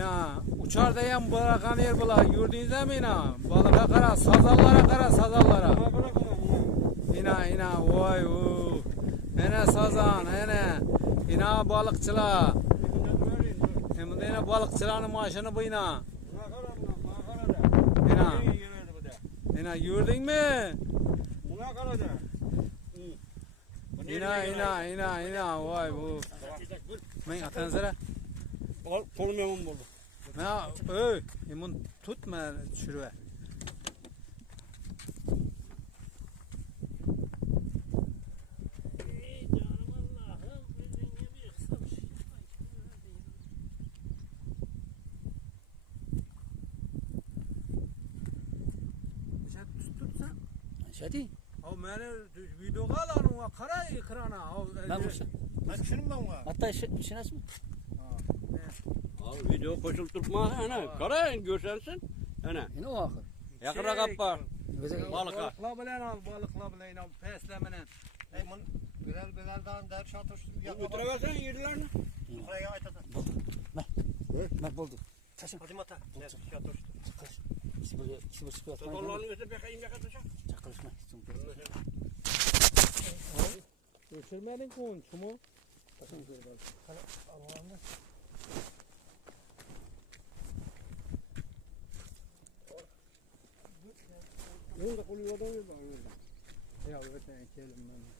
İna uçar diyen bırakan yer bula yurdinizde mi ina? Balığa kara, sazallara kara, sazallara. İna vay vuu. Ene sazan, ene. İna balıkçılar. Hem de ene balıkçıların maaşını bu ina. İna yurdin mi? İna vay bu. Men atanzara. Kolum yaman oldu. Ha, imun tutma şuraya. Şadi. O meni videoga alan o qara ekrana. Ben vursa. Ben düşünüm ben var. Hatta işiniz mi? Abi video koşulup durma ana. Karayın görsensin. Ana. Yine o akır. Yakına kapar. Bize Balıka. Balıkla bilen al, balıkla bilen al, peslemenen. Ey mun birer dağın der şatıştım ya. Götüreversen yedilerini. Buraya aytatan. bak buldu. Taşım. Hadi mata. Ne şatıştım. İkisi bir çıkıyor. Allah'ını göster bekayım yakatacak. Çakılışma. Geçirmenin konçu mu? Yolda kolu yolda yolda. Ya evet ben kelim ben.